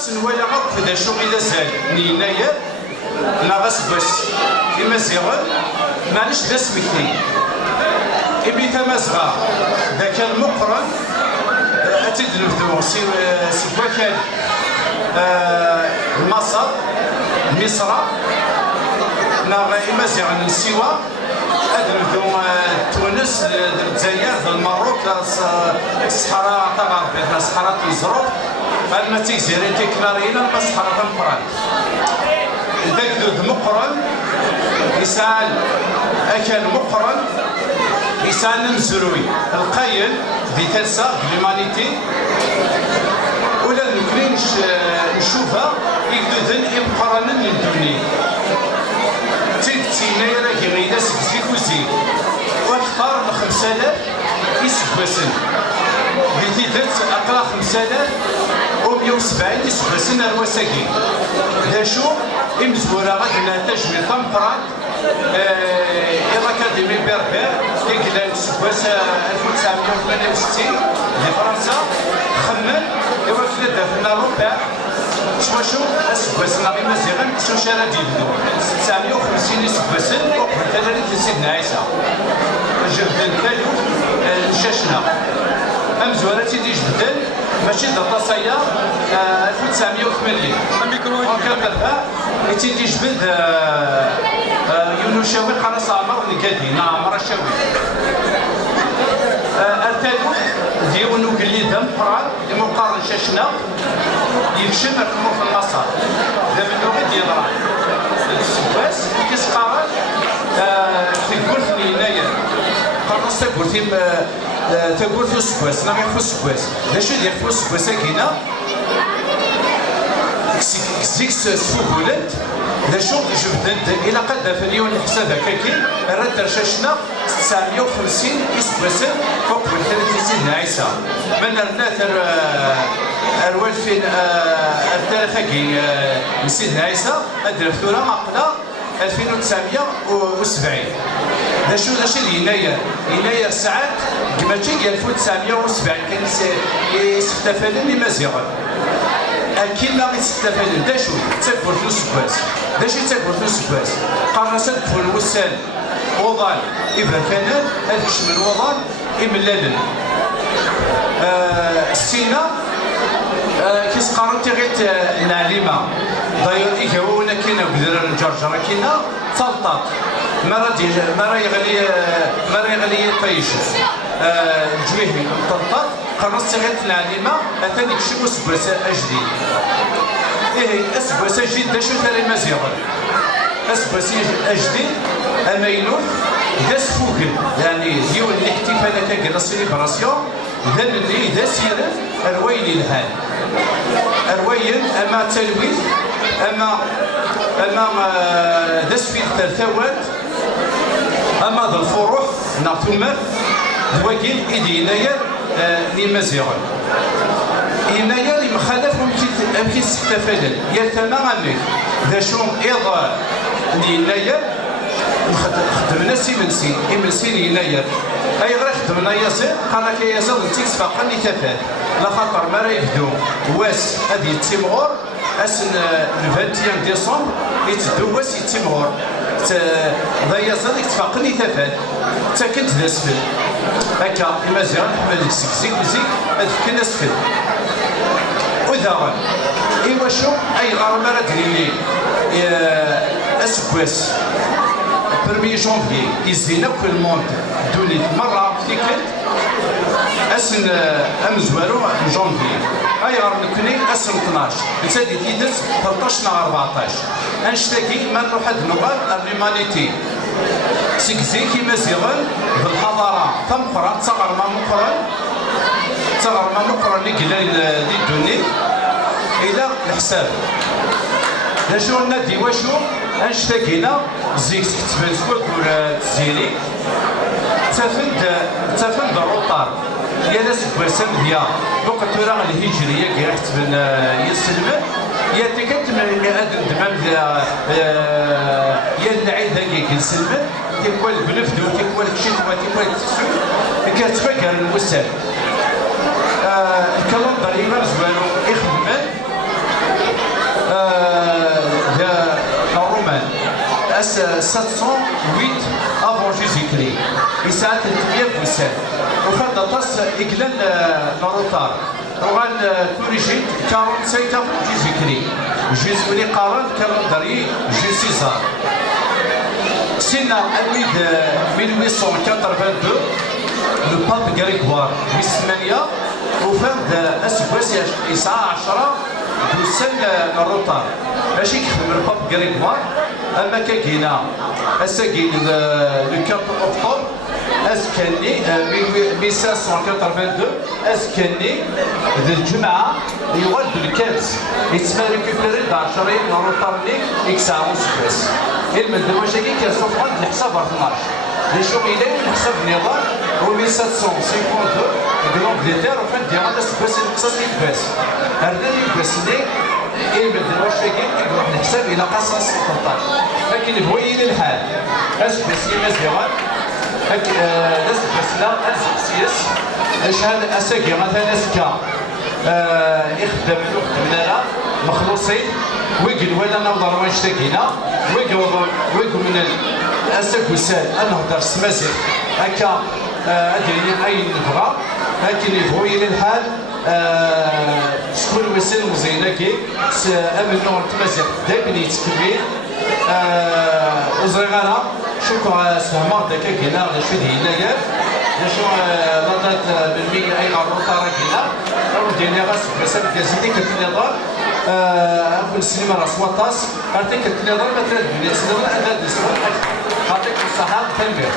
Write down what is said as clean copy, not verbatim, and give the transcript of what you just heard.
سنوايا غاك دا شو إلا زال نيناير ناغس بس إما زيغل معلش دا سمكتي إبي تمازغا ذاك المقرن أتيد نبدو سوا كان مصر ناغ إما زيغل نسيوا أدرو تونس الجزائر المغرب الصحراء الغربية الصحراء الظروف ما تيزيرين تيكلارينا الصحراء المقرن ذاك ذو مقرن يسال أكل مقرن يسال مزروي القايل دي تنسى ليمانيتي ولا نكرينش نشوفها يقدو ذن مقرن للدنيا تينا راكي غيدا سكزيك وزيك واختار 5000 يسبسن بيتي درت اقرا 5170 يسبسن الوساكي دا شو امزورا غادي تجميل طمطران الاكاديمي بربر كيكدا سباس 1968 لفرنسا خمم ايوا كنا دافنا ربع شو سباسنا غير مزيغن شو شارع ديالو 950 سباسن وقبل ثلاثة سيدنا عيسى جبدن ثالث شاشنا أمزورة تيدي جبدن ماشي دطاسية 1980 وكذا تيدي جبد يونوشاوي قناص عمر الكادي عمر الشاوي الثالث ديونو قلي دم قران المقارن شاشنا يمشي مركمو في المسار دا من لغة ديال راه السباس كيسقارن تقولتني هنايا قرنص تقولتي تقول في السباس نعم في السباس دا شو ديال في السباس كاينه كسيك سفوكولت دا شو جبدت الى قد فاليوم الحساب هكاكي راه درشاشنا 950 يسباسن فوق من 30 سيدنا عيسى من الناثر أروال فين التاريخي سيدنا عيسى الدرفتورة مقلة 2970 دا شو يناير ساعات كما تجي 1970 كان يستفادن لمزيغا أكيد لا يستفادن دا شو تكبر في السباس دا شو تكبر في السباس قرصت في الوسال وضال إبرة كانت هذا من وضال إملالن السينا كيسقارو تيغيت العليمة داير إيكاونا كينا وقدر الجرجرة كينا تلطاط مرة يغلي طيش الجويهي تلطاط قرص تيغيت العليمة أتاني كشكو سباسة أجديد إيه أسباسة جديد دا شو تالي مزيغل أسباسة أجديد أمينوف دا سفوكل يعني ديون الاحتفال تاع لا سيليبراسيون ذا اللي ذا سيرن أروين الهان أروين أما تلويث أما ذا سفيد ثوات أما ذا الفروح نعطومر دواكيل إيدي يناير لمزيغن يناير مخالف ممكن تستفادن يرتمى عنك ذا شوم إضاء ليناير خدمنا سيمنسي يناير أي غير خدمنا ياسر قال لك يا ياسر نتيك سباقني تفاد لا خاطر ما راه يبدو واس هادي تيمغور أسن 21 ديسمبر يتدو واس يتيمغور ذا ياسر يتفاقني تفاد تا كنت ذا سفل هكا المزيان حمل زيك هاد كنا سفل وذا إيوا شو أي غرمة راه ديري أسكواس 1 جونفي يزينا كل موند دوني مرة تيكت أسن أمزوارو جونفي أي غير نكوني أسن 12 نسادي تيدز 13 نا 14 أنشتاكي ما نروح هاد نغال الريمانيتي سيكزيكي مزيغل بالحضارة تمقرا تصغر ما مقرا اللي قلا للدوني إلى الحساب دا شو النادي واشو انشتاكينا زيك تكتبان سكوك ولا تزيري تفند الروطار يا ناس بواسم ديال دوك تورا الهجريه كي راح تبان يسلمن يا تكتب ادم دمام يا العيد هكا كنسلمن كيكون البنفد وكيكون الشتوى كيكون التسوق كتفكر المسال الكالندر يما زوالو يخدمن 708 avant Jésus-Christ. يساعد 300 وسنة. وفات الطاس إقلال نروطار. وغان كوريجيت 45 avant Jésus-Christ. جيزولي قارن كالندري جي سيزار. سينا 1882 le pape Grégoire بثمانية وفات أسبوع يسعى 10 دوسن الروطار ماشي كيخدم الباب غريغوار اما كاكينا اساكين لو 4 اكتوبر اسكاني 1582 اسكاني الجمعه يولد الكنز يتسمى ريكوبيري د 10 الروطار ليك اكساون سبيس المد واش كي كيصوفون الحساب 12 لي شوميلي الحساب النظام هو 1752 بلونجلتير وفات ديال السبيس القصص يكبس هذا يكبس لي المد واش كاين يروح الحساب الى قصص 13 لكن هو الى الحال اسبيس مزيان هك ناس بسلا السياس شحال اساكي مثلا اسكا يخدم لنا مخلوصين ويقول ولا نهضر واش تاكينا ويقول من اساك وسال نهضر سمازيغ هكا ادري اي نبغى لكن يبغوا الى الحال شكون وسال مزينه كي امن نور تمازيغ دائما يتكلم وزريغانا شكرا سهمار داكا كينا شد هنايا شو لطات بالمية اي غروطارا كينا او ديالي غاس بسبب كازيتي كتنظر اول سينما راس وطاس ارتي كتنظر مثلا بني سنه انا دسوا خاطيك الصحاب تنبيه